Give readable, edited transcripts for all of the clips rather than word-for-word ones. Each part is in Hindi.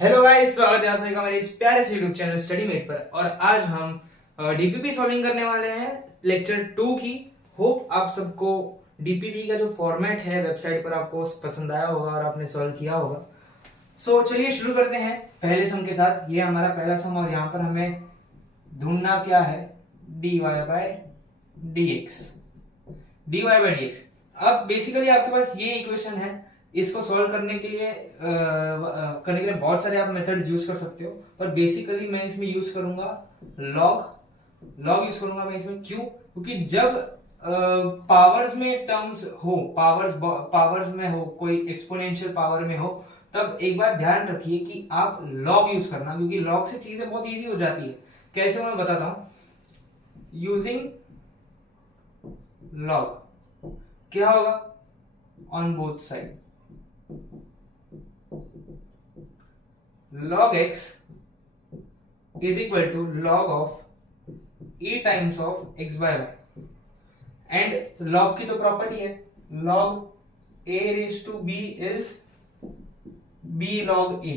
हेलो गाइस, स्वागत है आप सभी का हमारे इस प्यारे से यूट्यूब चैनल स्टडी मेट पर। और आज हम डीपीपी सॉल्विंग करने वाले हैं लेक्चर 2 की। होप आप सबको डीपीपी का जो फॉर्मेट है वेबसाइट पर आपको पसंद आया होगा और आपने सॉल्व किया होगा। सो चलिए शुरू करते हैं पहले सम के साथ। ये हमारा पहला सम और यहाँ पर हमें ढूंढना क्या है, dy बाय dx। अब बेसिकली आपके पास ये इक्वेशन है, इसको सॉल्व करने के लिए बहुत सारे आप मेथड्स यूज कर सकते हो, पर बेसिकली मैं इसमें यूज करूंगा लॉग यूज करूंगा मैं इसमें। क्यों? क्योंकि जब पावर्स में टर्म्स हो, पावर्स में हो, कोई एक्सपोनेंशियल पावर में हो, तब एक बात ध्यान रखिए कि आप लॉग यूज करना, क्योंकि लॉग से चीजें बहुत इजी हो जाती है। कैसे मैं बताता हूं। यूजिंग लॉग क्या होगा, on both side log x is equal to log of e times of x by y। And log की तो प्रॉपर्टी है, log a raised to b is b log a।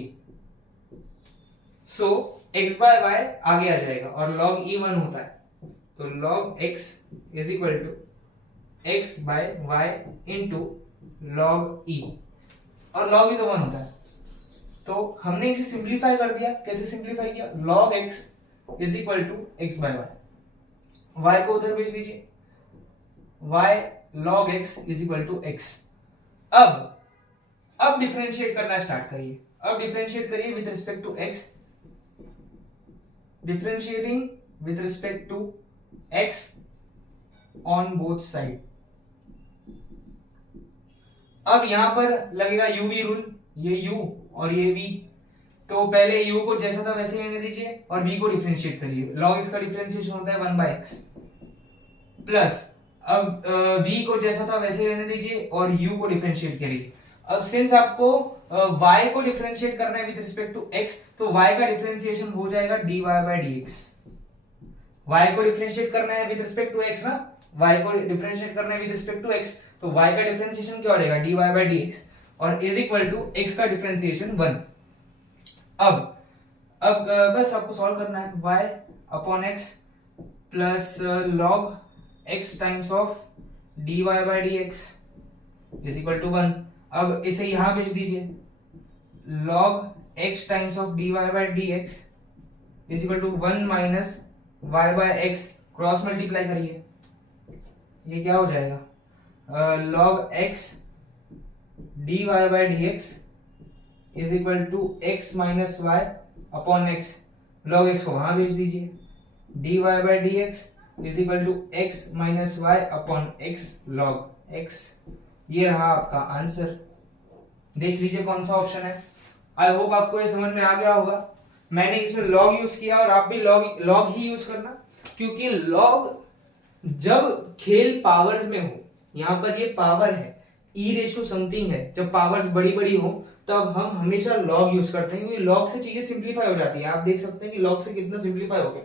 So x by y आगे आ जाएगा और log e 1 होता है, तो log x is equal to x by y into log e, और log e तो 1 होता है। तो हमने इसे सिंप्लीफाई कर दिया। कैसे सिंप्लीफाई किया? log x is equal to X by Y, y को उधर भेज दीजिए, y log x is equal to x। अब डिफरेंशिएट करना स्टार्ट करिए। अब डिफरेंशिएट करिए with respect to x, differentiating with respect to x on both side. अब यहां पर लगेगा uv रूल, ये u और ये v। तो पहले u को जैसा था वैसे रहने दीजिए और v को डिफरेंशिएट करिए। log x का डिफरेंशिएशन होता है 1 by x प्लस, अब v को जैसा था वैसे रहने दीजिए और u को डिफरेंशिएट करिए। अब सिंस आपको y को डिफरेंशिएट करना है विद रिस्पेक्ट टू x, तो y का डिफरेंशिएशन हो जाएगा dy by dx। y को डिफरेंशिएट करना है विद रिस्पेक्ट टू x ना, y को डिफरेंशिएट करना है विद रिस्पेक्ट टू x, तो y का डिफरेंशिएशन क्या हो जाएगा dy by dx और इज इक्वल टू x का डिफरेंशिएशन 1। अब बस आपको सॉल्व करना है। y upon x plus log x times of dy by dx is equal to 1। अब इसे यहां भेज दीजिए, log x times of dy by dx is equal to 1 minus y by x, cross multiply करिए, ये क्या हो जाएगा log x dy by dx is equal to x minus y upon x। log x को वहां भेज दीजिए, dy by dx is equal to x minus y upon x log x। ये रहा आपका आंसर। देख लीजिए कौन सा ऑप्शन है। आई होप आपको ये समझ में आ गया होगा। मैंने इसमें log यूज किया और आप भी log ही यूज करना, क्योंकि log जब खेल पावर्स में हो, यहां पर ये पावर है, e रेज टू समथिंग है, जब पावर्स बड़ी बड़ी हो तब हम हमेशा log यूज करते हैं, क्योंकि log से चीजें सिंप्लीफाई हो जाती है। आप देख सकते हैं कि log से कितना सिंप्लीफाई हो गया,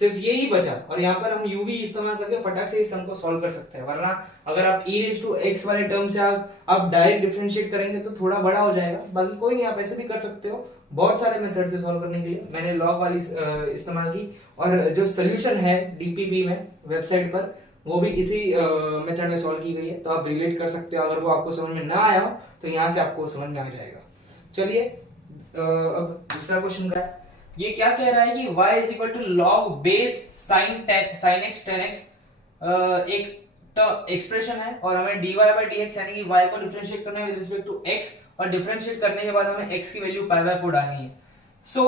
सिर्फ ये ही बचा। और यहाँ पर हम uv इस्तेमाल करके फटाक से इस सम को सॉल्व कर सकते हैं। वरना अगर आप e रेज टू x वाले टर्म से आप डायरेक्ट डिफरेंशिएट करेंगे तो थोड़ा बड़ा हो जाएगा। बाकी कोई नहीं, आप ऐसे भी कर सकते हो। बहुत सारे मेथड से सॉल्व करने के लिए मैंने log वाली इस्तेमाल की, और जो सोल्यूशन है डीपीपी में वेबसाइट पर, वो भी इसी मेथड में सॉल्व की गई है। तो आप रिलेट कर सकते हो। अगर वो आपको समझ में ना आया हो तो यहाँ से आपको समझ में आ जाएगा। चलिए अब दूसरा क्वेश्चन का है। ये क्या कह रहा है कि y is equal to log base sine x tan x, एक एक्सप्रेशन है और हमें dy by dx यानी कि y को डिफरेंशिएट करना है विद रिस्पेक्ट टू x, और डिफरेंशिएट करने के बाद हमें x की वैल्यू π/4 डालनी है। सो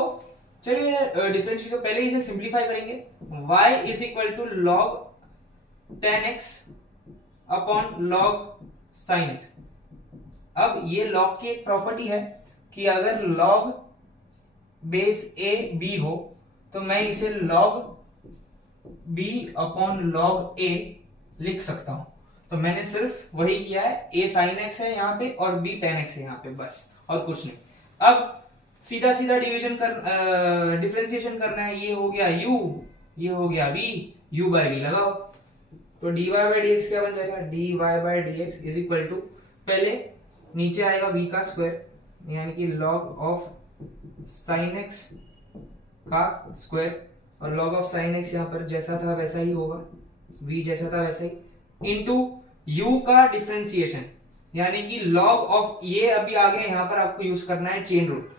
चलिए डिफरेंशिएट को पहले इसे सिंपलीफाई करेंगे। y is equal to log tan x upon log sin x। अब ये log की एक प्रॉपर्टी है कि अगर log बेस a b हो तो मैं इसे log b upon log a लिख सकता हूं। तो मैंने सिर्फ वही किया है, a sin x है यहाँ पे और b tan x है यहाँ पे, बस और कुछ नहीं। अब सीधा सीधा डिवीजन कर डिफरेंशिएशन करना है। ये हो गया u, ये हो गया v, u by v लगाओ, तो dy by dx क्या बन जाएगा, dy by dx is equal to, पहले नीचे आएगा v का स्क्वायर यानी कि log ऑफ साइन एक्स का स्क्वायर, और log ऑफ साइन एक्स यहाँ पर जैसा था वैसा ही होगा, v जैसा था वैसा ही, इनटू u का डिफरेंशिएशन, यानी कि log ऑफ, ये अभी आगे यहाँ पर आपको यूज करना है चेन रूल।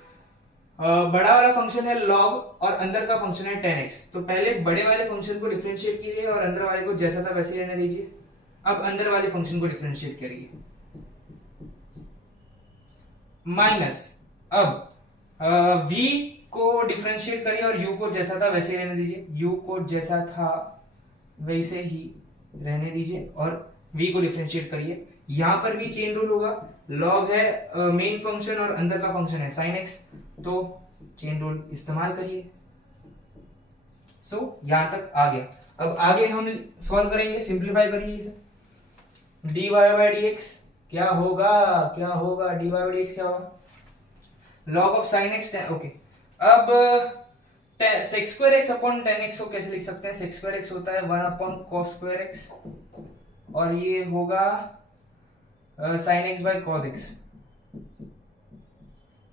बड़ा वाला फंक्शन है log और अंदर का फंक्शन है tan x, तो पहले बड़े वाले फंक्शन को डिफरेंशिएट कीजिए और अंदर वाले को जैसा था वैसे रहने दीजिए। अब अंदर वाले फंक्शन को डिफरेंशिएट करिए, माइनस, अब v को डिफरेंशिएट करिए और u को जैसा था वैसे रहने दीजिए, u को जैसा था वैसे ही रहने दीजिए, और v को डिफरेंशिएट करिए। यहां पर भी चेन रूल होगा, log है मेन फंक्शन और अंदर का फंक्शन है sin x, तो चेन रूल इस्तेमाल करिए। सो यहां तक आ गया। अब आगे हम सॉल्व करेंगे, सिंपलीफाई करिए इसे। dy बाई dx क्या होगा, क्या होगा, dy बाई dx क्या होगा, log of sin x, okay. अब sec square x upon tan x को कैसे लिख सकते हैं, sec स्क्वायर x होता है 1 अपॉन cos स्क्वायर x, और ये होगा sin x by cos x,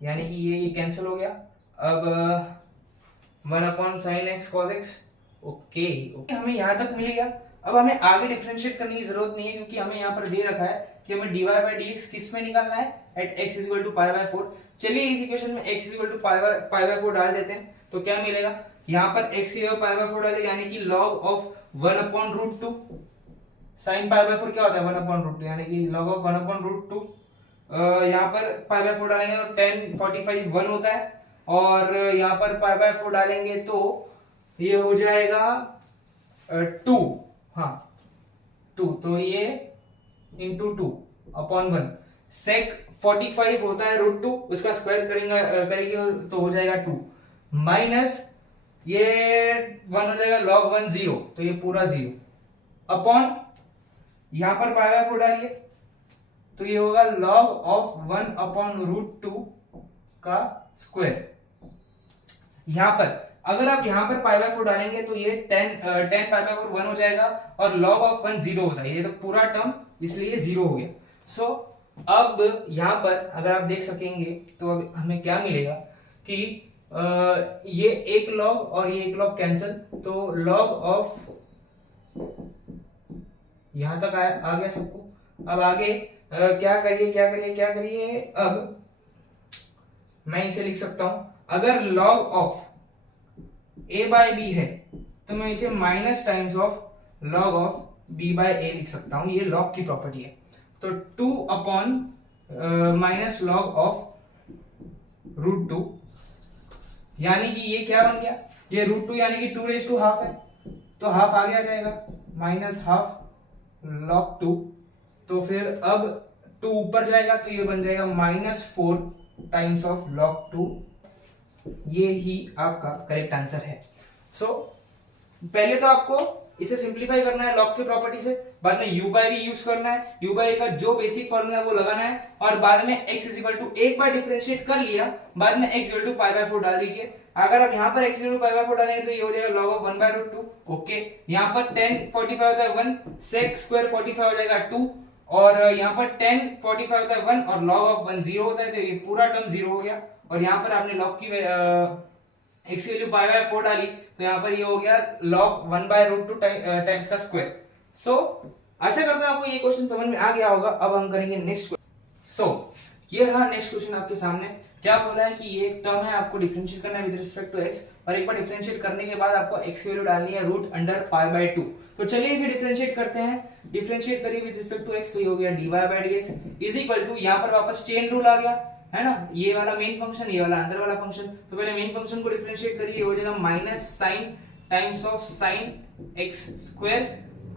यानी कि ये कैंसिल हो गया। अब 1 upon sine x cos x, okay okay, हमें यहां तक मिल गया। अब हमें आगे डिफरेंशिएट करने की जरूरत नहीं है, क्योंकि हमें यहाँ पर दे रखा है कि हमें dy बाई dx किस में निकालना है, at x equal to pi by 4। चलिए इस इक्वेशन में x equal to pi by 4 डाल देते हैं, तो क्या मिलेगा, यहाँ पर x की जगह पाई बाई 4 डाले, यानी कि log of 1 upon root 2, sine pi by 4 क्या होता है 1 अपॉन रूट 2, यानी कि log ऑफ 1 अपॉन रूट 2, यहाँ पर पाई बाई 4 डालेंगे तो 10 45 1 होता है, और यहाँ पर पाई बाई 4 डालेंगे तो ये हो जाएगा 2, हाँ 2, तो ये इंटू 2 अपॉन 1, सेक 45 होता है रूट 2, उसका स्क्वायर करेंगे तो हो जाएगा 2, माइनस ये 1 हो जाएगा log 1 0, तो ये पूरा 0 अपॉन, यहां पर पाई बाई 4 डालिए तो ये होगा log ऑफ 1 अपॉन रूट 2 का स्क्वायर। यहां पर अगर आप यहां पर पाई बाई 4 डालेंगे तो ये 10 पाई बाई 4 1 हो जाएगा, और log ऑफ 1 0 होता है, ये तो पूरा टर्म इसलिए 0 हो गया। सो अब यहां पर अगर आप देख सकेंगे तो अब हमें क्या मिलेगा कि ये एक log और ये एक log कैंसिल, तो log ऑफ, यहां तक आ गया सबको। अब आगे क्या करिए, अब मैं इसे लिख सकता हूं, अगर log of a by b है तो मैं इसे minus times of log of b by a लिख सकता हूं, ये log की प्रॉपर्टी है। तो 2 upon minus log of root 2, यानी कि ये क्या बन गया, ये रूट 2 यानी कि 2 रेज टू हाफ है, तो हाफ आगे आ जाएगा, माइनस हाफ log 2, तो फिर अब 2 ऊपर जाएगा तो ये बन जाएगा -4 टाइम्स ऑफ log 2, ये ही आपका करेक्ट आंसर है। सो पहले तो आपको इसे सिंपलीफाई करना है log की प्रॉपर्टी से, बाद में u बाय v यूज करना है, u बाय a का जो बेसिक फॉर्मूला है वो लगाना है, और बाद में x इज इक्वल टू, एक बार डिफरेंशिएट कर लिया बाद में x equal to pi by 4 डाल दीजिए। अगर आप यहाँ पर x equal to pi by 4 डालेंगे तो ये हो जाएगा log of 1 by root 2, okay. यहाँ पर 10 45 होता है 1, sec स्क्वायर 45 हो जाएगा 2, और यहाँ पर 10 45 होता है 1 और log ऑफ 1 0 होता है, तो ये पूरा टर्म 0 हो गया। और यहाँ पर आपने log की x की वैल्यू पाई बाय 4 डाली, तो यहाँ पर ये हो गया log 1 बाय रूट 2 टाइम्स का स्क्वायर। सो आशा करता हूं आपको ये क्वेश्चन समझ में आ गया होगा। अब हम करेंगे नेक्स्ट क्वेश्चन। सो ये रहा नेक्स्ट क्वेश्चन आपके सामने। क्या बोला है कि ये एक टर्म है, आपको डिफरेंशिएट करना है विद रिस्पेक्ट टू x, और एक बार डिफरेंशिएट करने के बाद आपको x की वैल्यू डालनी है रूट अंडर पाई बाय 2। तो चलिए इसे डिफरेंशिएट करते हैं। डिफरेंशिएट करिए विद रिस्पेक्ट टू x, तो ये हो गया dy by dx is equal to, यहाँ पर वापस चेन रूल आ गया है ना, ये वाला मेन फंक्शन, ये वाला अंदर वाला फंक्शन। तो पहले मेन फंक्शन को डिफरेंशिएट करिए, हो जाएगा minus sine times of sine X square.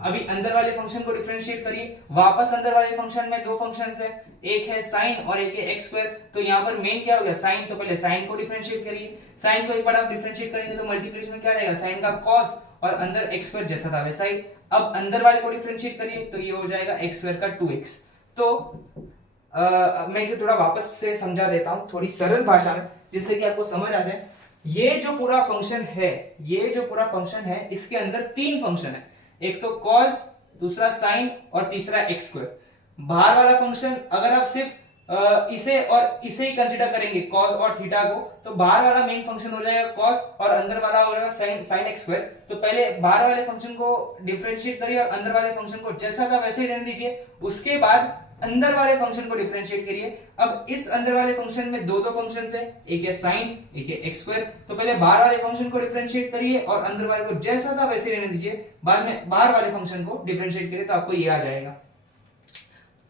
अभी अंदर वाले फंक्शन को डिफरेंशिएट करिए, वापस अंदर वाले फंक्शन में दो फंक्शंस है, एक है साइन और एक है एक्स स्क्वायर। तो यहाँ पर मेन क्या हो गया साइन, तो पहले साइन को डिफरेंशिएट करिए। साइन को एक बार आप डिफरेंशिएट करेंगे तो मल्टीप्लिकेशन में क्या रहेगा, साइन का कॉस और अंदर एक्स स्क्वायर जैसा था वैसा ही। अब अंदर वाले को डिफरेंशिएट करिए तो ये हो जाएगा एक्स स्क्वायर का 2x। तो मैं इसे थोड़ा वापस से समझा देता हूं थोड़ी सरल भाषा में, जिससे कि आपको समझ आ जाए। ये जो पूरा फंक्शन है, ये जो पूरा फंक्शन है, इसके अंदर तीन फंक्शन है, एक तो cos, दूसरा sin और तीसरा x स्क्वायर। बाहर वाला फंक्शन अगर आप सिर्फ इसे और इसे ही कंसीडर करेंगे कॉस और थीटा को, तो बाहर वाला मेन फंक्शन हो जाएगा कॉस और अंदर वाला हो जाएगा साइन एक्स स्क्वायर। तो पहले बाहर वाले फंक्शन को डिफरेंशिएट करिए और अंदर वाले फंक्शन को जैसा था वैसे ही रहने दीजिए। उसके बाद अंदर वाले फंक्शन को डिफरेंशिएट करिए। अब इस अंदर वाले फंक्शन में दो फंक्शंस है, एक है साइन एक है एक्स स्क्वायर। तो पहले बाहर वाले फंक्शन को डिफरेंशिएट करिए और अंदर वाले को जैसा था वैसे रहने दीजिए, बाद में बाहर वाले फंक्शन को डिफरेंशिएट करिए तो आपको ये आ जाएगा।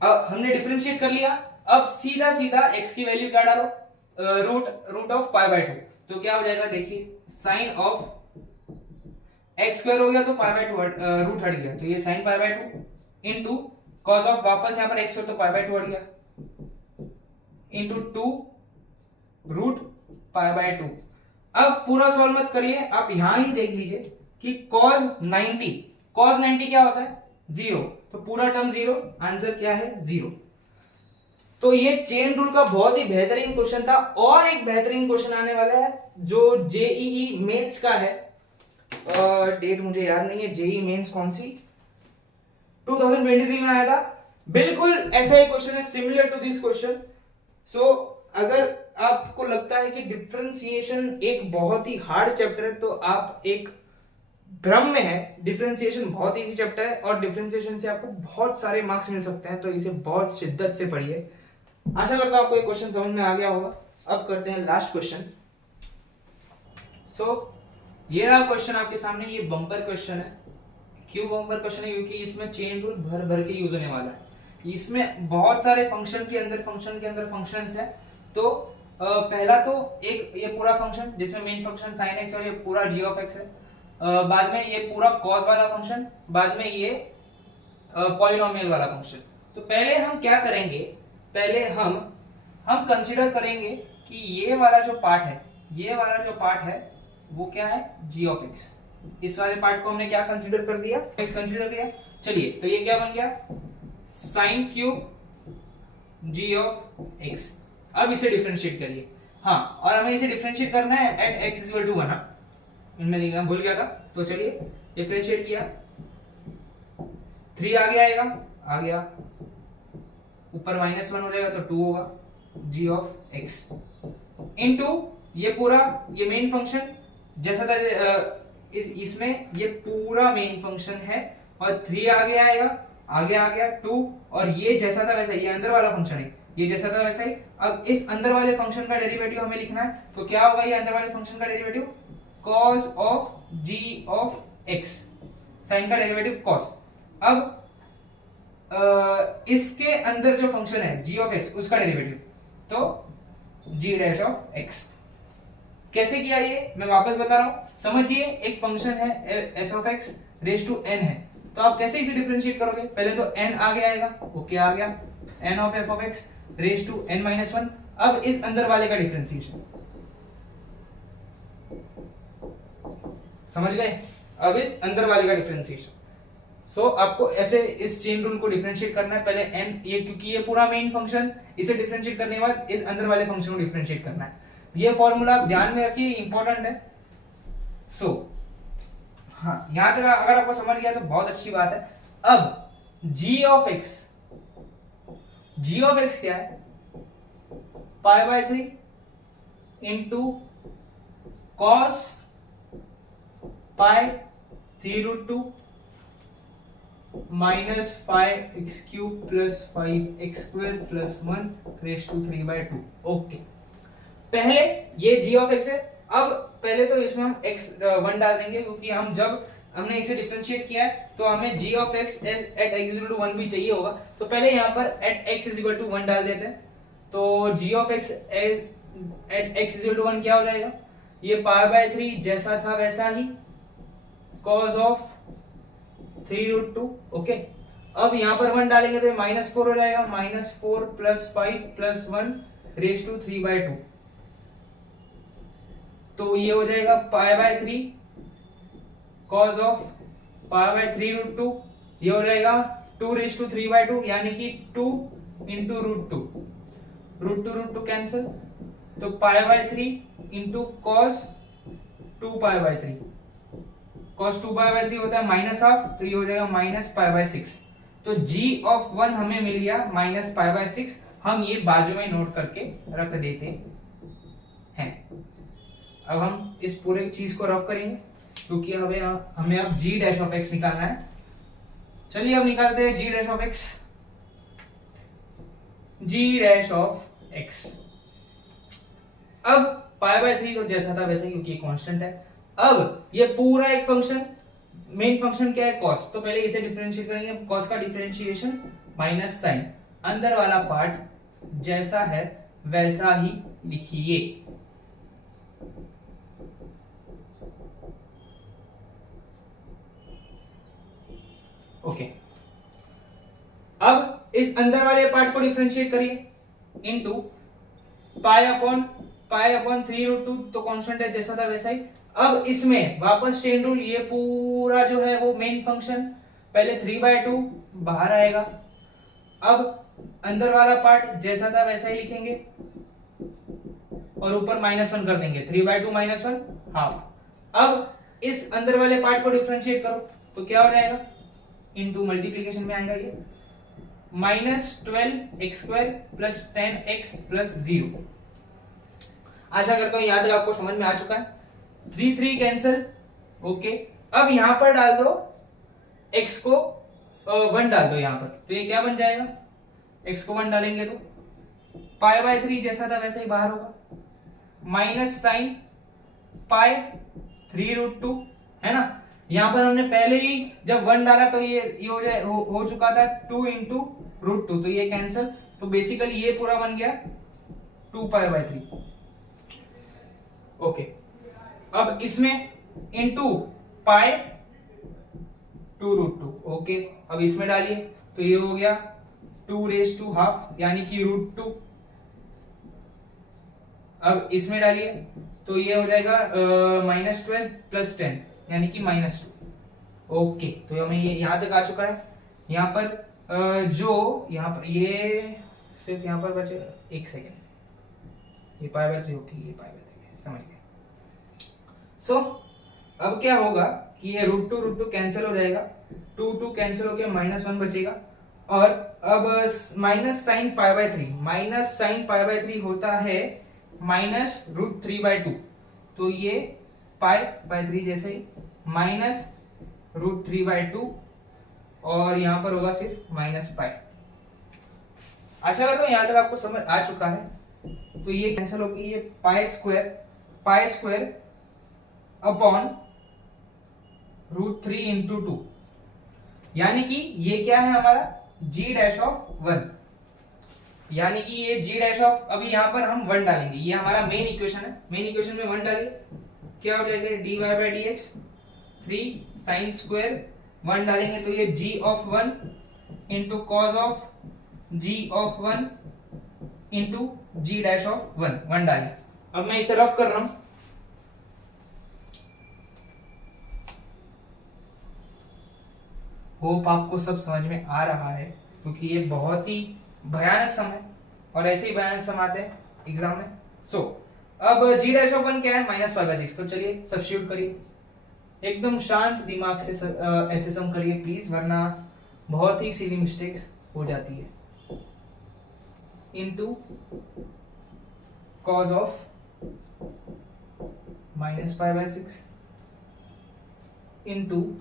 अब हमने डिफरेंशिएट कर लिया, अब सीधा सीधा x की वैल्यू क्या डालो, रूट ऑफ पाई बाय 2। तो क्या हो जाएगा देखिए, साइन ऑफ एक्स स्क्वायर हो गया तो पाई बाय 2 रूट हट गया, तो ये sine pi by 2 into cos of वापस यहां पर एक्स स्क्वायर तो पाई बाय 2 हट गया इनटू 2 रूट पाई बाय 2। अब पूरा सॉल्व मत करिए, आप यहां ही देख लीजिए कि cos 90 क्या होता है 0, तो पूरा टर्म 0, आंसर क्या है 0। तो ये चेन रूल का बहुत ही बेहतरीन क्वेश्चन था। और एक बेहतरीन क्वेश्चन आने वाला है जो जेईई मेंस का है, डेट मुझे याद नहीं है, जेईई मेंस कौन सी 2023 में आया था, बिल्कुल ऐसा ही क्वेश्चन है, सिमिलर टू दिस क्वेश्चन। सो अगर आपको लगता है कि डिफरेंशिएशन एक बहुत ही हार्ड चैप्टर है तो आप एक भ्रम में है। डिफरेंशिएशन बहुत इजी चैप्टर है और डिफरेंशिएशन से आपको बहुत सारे मार्क्स मिल सकते हैं, तो इसे बहुत शिद्दत से पढ़िए। आशा करता हूं आपको ये क्वेश्चन समझ में आ गया होगा। अब करते हैं लास्ट क्वेश्चन। सो ये रहा क्वेश्चन आपके सामने, ये बम्पर क्वेश्चन है। क्यों बम्पर क्वेश्चन है? क्योंकि इसमें चेन रूल भर भर के यूज होने वाला है। इसमें बहुत सारे फंक्शन के अंदर फंक्शंस है। तो पहला तो एक ये पूरा फंक्शन जिसमें मेन फंक्शन sin x और ये पूरा g ऑफ x है, बाद में ये पूरा cos वाला फंक्शन, बाद में ये पॉलिनोमियल वाला फंक्शन। तो पहले हम क्या करेंगे, पहले हम कंसीडर करेंगे कि ये वाला जो पार्ट है वो क्या है g ऑफ x। इस वाले पार्ट को हमने क्या कंसीडर कर दिया, x कंसीडर किया। चलिए तो ये क्या बन गया, sin cube g of x। अब इसे डिफरेंशिएट करिए। हाँ, और हमें इसे डिफरेंशिएट करना है एट x इक्वल टू 1। इनमें लिखना भूल गया था, तो चलिए डिफरेंशिएट किया, 3 आगे आएगा, आ गया, ऊपर -1 हो जाएगा तो 2 होगा g ऑफ x इनटू ये पूरा ये मेन फंक्शन जैसा था इसमें ये पूरा मेन फंक्शन है और 3 आगे आएगा, आगे आ गया 2, और ये जैसा था वैसा, ये अंदर वाला फंक्शन है, ये जैसा था वैसा ही। अब इस अंदर वाले फंक्शन का डेरिवेटिव हमें लिखना है, तो क्या होगा ये अंदर वाले फंक्शन का derivative, cos of g of x, sine का डेरिवेटिव cos। अब इसके अंदर जो फंक्शन है g ऑफ x उसका डेरिवेटिव, तो g डैश ऑफ x। कैसे किया ये मैं वापस बता रहा हूं, समझिए। एक फंक्शन है f of x raise to n है, तो आप कैसे इसे डिफरेंशिएट करोगे, पहले तो n आगे आएगा, ओके आ गया, n of f of x raise to n minus 1। अब इस अंदर वाले का डिफरेंशिएशन, समझ गए, अब इस अंदर वाले का डिफरेंशिएशन। सो आपको ऐसे इस चेन रूल को डिफरेंशिएट करना है, पहले n ये क्योंकि ये पूरा मेन फंक्शन, इसे डिफरेंशिएट करने के बाद इस अंदर वाले फंक्शन को डिफरेंशिएट करना है। ये फॉर्मूला आप ध्यान में रखिए, इंपॉर्टेंट है। सो हाँ, यहां तक अगर आपको समझ गया तो बहुत अच्छी बात है। अब g ऑफ x क्या है, pi by 3 into cos pi 3√2 minus 5x cube plus 5x square plus 1 raise to 3/2। Okay, पहले ये g ऑफ x है। अब पहले तो इसमें हम x 1 डाल देंगे, क्योंकि हम जब हमने इसे डिफरेंशिएट किया है तो हमें g of x at x equal to 1 भी चाहिए होगा, तो पहले यहाँ पर एट x इक्वल टू 1 डाल देते हैं। तो g of x at x equal to 1 क्या हो जाएगा, ये पाई बाय 3 जैसा था वैसा ही, cos ऑफ 3√2। ओके, अब यहाँ पर 1 डालेंगे तो -4 हो जाएगा, -4 प्लस 5 प्लस 1 रेज टू 3/2। तो ये हो जाएगा पाई by 3 cos of pi by 3√2, ये हो जाएगा 2 रेज टू 3/2, यानी कि 2 इंटू √2 कैंसिल, तो पाई by 3 into cos 2 pi by 3, cos 2 pi by 3 होता है -½ तो ये हो जाएगा -π/6। तो g ऑफ 1 हमें मिल गया -π/6। हम ये बाजू में नोट करके रख देते हैं। अब हम इस पूरे चीज को रफ करेंगे क्योंकि हमें अब g डैश ऑफ x निकालना है। चलिए अब निकालते हैं g dash of x। g dash of x, अब पाई बाय 3 तो जैसा था वैसा ही क्योंकि ये कांस्टेंट है। अब ये पूरा एक फंक्शन, मेन फंक्शन क्या है cos, तो पहले इसे डिफरेंशिएट करेंगे। cos का डिफरेंशिएशन माइनस साइन, अंदर वाला पार्ट जैसा है वैसा ही लिखिए। ओके, अब इस अंदर वाले पार्ट को डिफरेंशिएट करिए इनटू पाई अपॉन 3√2, तो कांस्टेंट है जैसा था वैसा ही। अब इसमें वापस चेन रूल, ये पूरा जो है वो मेन फंक्शन, पहले 3/2 बाहर आएगा। अब अंदर वाला पार्ट जैसा था वैसा ही लिखेंगे और ऊपर -1 कर देंगे, 3/2 -1 हाफ। अब इस अंदर वाले पार्ट को डिफरेंशिएट करो तो क्या हो जाएगा, इनटू मल्टीप्लिकेशन में आएगा ये -12x² + 10x + 0। आशा करता हूं याद आपको समझ में आ चुका है। 3 कैंसिल। ओके, अब यहां पर डाल दो x को 1 डाल दो यहां पर, तो ये क्या बन जाएगा, x को 1 डालेंगे तो पाई बाय 3 जैसा था वैसा ही बाहर होगा, माइनस साइन पाई 3√2 है ना। यहां पर हमने पहले ही जब 1 डाला तो ये हो चुका था 2 × √2, तो ये कैंसिल, तो बेसिकली ये पूरा बन गया 2 पाई बाय 3। ओके, अब इसमें इनटू पाई 2√2। ओके, अब इसमें डालिए तो ये हो गया 2⁻², यानी कि √2। अब इसमें डालिए तो ये हो जाएगा -12 + 10 यानी कि -2। ओके, तो हमें ये यहां तक आ चुका है। यहाँ पर जो यहाँ पर ये सिर्फ यहाँ पर बचेगा, एक सेकेंड, ये पाई बाय 3 होगी, ये पाई बाय 3 है, समझ गए। सो अब क्या होगा कि ये √2 कैंसिल हो जाएगा, 2 कैंसिल हो गया, -1 बचेगा। और अब माइनस साइन पाई बाय 3 होता है -√3/2, तो ये पाई बाय 3 जैसे ही -√3/2 और यहां पर होगा सिर्फ -पाई। आशा करता हूं यहां तक आपको समझ आ चुका है। तो ये कैंसिल होगी, ये पाई स्क्वायर अपॉन √3 × 2, यानी कि ये क्या है हमारा g डैश ऑफ 1, यानी कि ये g डैश ऑफ, अभी यहां पर हम 1 डालेंगे, ये हमारा मेन इक्वेशन है। मेन इक्वेशन में 1 डालिए, क्या हो जाएगा dy/dx 3 sin स्क्वायर, 1 डालेंगे तो ये g of 1 into cos of g of 1 into g dash of 1 डालें। अब मैं इसे रफ कर रहा हूं। होप आपको सब समझ में आ रहा है क्योंकि ये बहुत ही भयानक सम है और ऐसे ही भयानक सम आते हैं एग्जाम में। सो अब g डैश ऑफ 1 क्या है, -5/6। तो चलिए सब्स्टिट्यूट करिए, एकदम शांत दिमाग से ऐसे सम करिए प्लीज, वरना बहुत ही सिली मिस्टेक्स हो जाती है। इनटू कॉस ऑफ -5/6 इनटू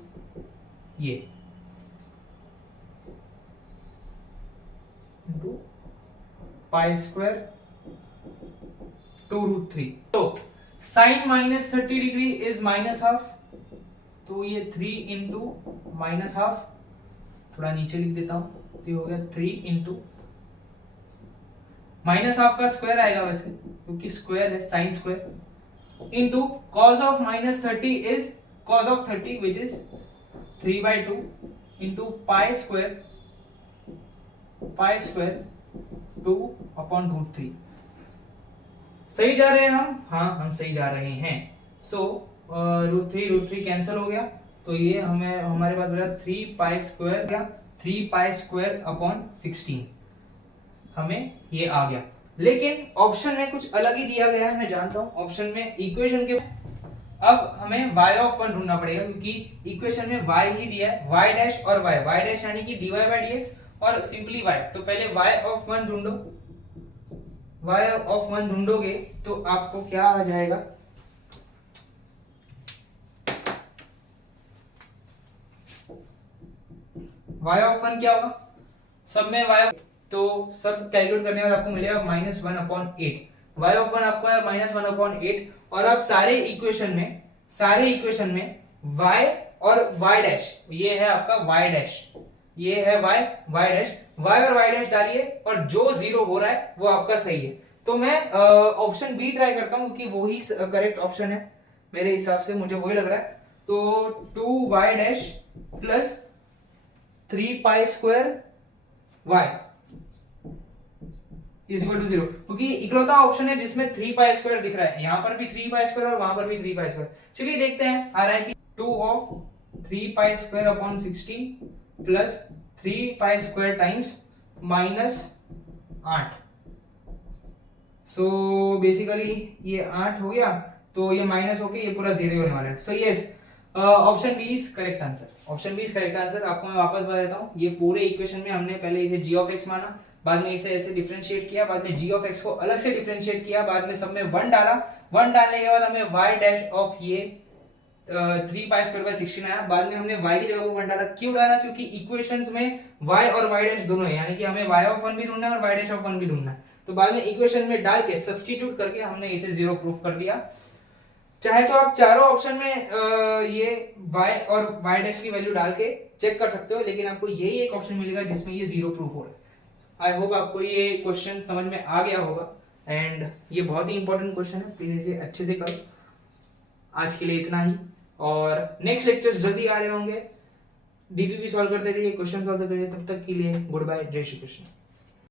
ये इंटू पाई स्क्वायर 2√3। तो साइन -30° इज -हाफ, तो ये 3 इंटू -हाफ, थोड़ा नीचे लिख देता हूं, तो ये हो गया 3 इंटू -हाफ का स्क्वायर आएगा वैसे क्योंकि स्क्वायर है, sine square into cos of -30 is cos of 30 which is 3/2 into pi square 2/√3। सही जा रहे हैं हम? हाँ, हम सही जा रहे हैं। सो √3 कैंसिल हो गया, तो ये हमारे पास बचा 3 पाई स्क्वायर अपॉन 16, हमें ये आ गया। लेकिन ऑप्शन में कुछ अलग ही दिया गया है, मैं जानता हूं। ऑप्शन में इक्वेशन के अब हमें y ऑफ 1 ढूंढना पड़ेगा क्योंकि इक्वेशन में y ही दिया है, y डैश और y डैश यानी कि dy/dx और सिंपली y। तो पहले y ऑफ 1 ढूंढो, y ऑफ 1 ढूंढोगे तो आपको क्या आ जाएगा, y ऑफ 1 क्या होगा, सब में y, तो सब कैलकुलेट करने के बाद आपको मिलेगा -1/8। y ऑफ 1 आपको है -1/8, और अब सारे इक्वेशन में y और y डैश, ये है आपका y डैश, ये है y डैश, y और y डैश डालिए और जो जीरो हो रहा है वो आपका सही है। तो मैं ऑप्शन बी ट्राई करता हूं क्योंकि वो ही करेक्ट ऑप्शन है मेरे हिसाब से, मुझे वही लग रहा है। तो 2y dash plus 3π² y is equal to 0, क्योंकि इकलौता ऑप्शन है जिसमें 3π² दिख रहा है, यहां पर भी 3π² और वहां पर भी 3π²। चलिए देखते हैं, आ रहा है कि 2 of 3π² upon 16 plus 3π² times -8। So basically ये 8 हो गया, तो ये माइनस होके ये पूरा 0 होने वाला है। So yes, option B is correct answer, option B is correct answer. आपको मैं वापस बता देता हूँ, ये पूरे इक्वेशन में हमने पहले इसे g ऑफ x माना, बाद में इसे ऐसे डिफरेंशिएट किया, बाद में g ऑफ x को अलग से डिफरेंशिएट किया, बाद में सब में 1 डाला, 1 डालने के बाद हमें y डैश ऑफ ये 3π²/16 आया, बाद में हमने y की जगह पर 1 डाला। क्यों डाला? क्योंकि इक्वेशंस में y और y डैश दोनों है, यानी कि हमें y ऑफ 1 भी ढूंढना है और y डैश ऑफ 1 भी ढूंढना है। तो बाद में इक्वेशन में डाल के सब्स्टिट्यूट करके हमने इसे 0 प्रूफ कर दिया। चाहे तो आप चारों ऑप्शन में ये y और y डैश की वैल्यू डाल के चेक कर सकते हो, लेकिन आपको यही एक ऑप्शन मिलेगा जिसमें ये 0 प्रूफ हो रहा है। आई होप आपको ये क्वेश्चन समझ में आ गया होगा, एंड ये बहुत ही इंपॉर्टेंट क्वेश्चन है, प्लीज इसे अच्छे से करो। आज के लिए इतना ही, और नेक्स्ट लेक्चर जल्दी आ रहे होंगे। डीपीपी सॉल्व करते रहिए, क्वेश्चन सॉल्व करते रहिए, तब तक के लिए गुड बाय, जय श्री कृष्ण।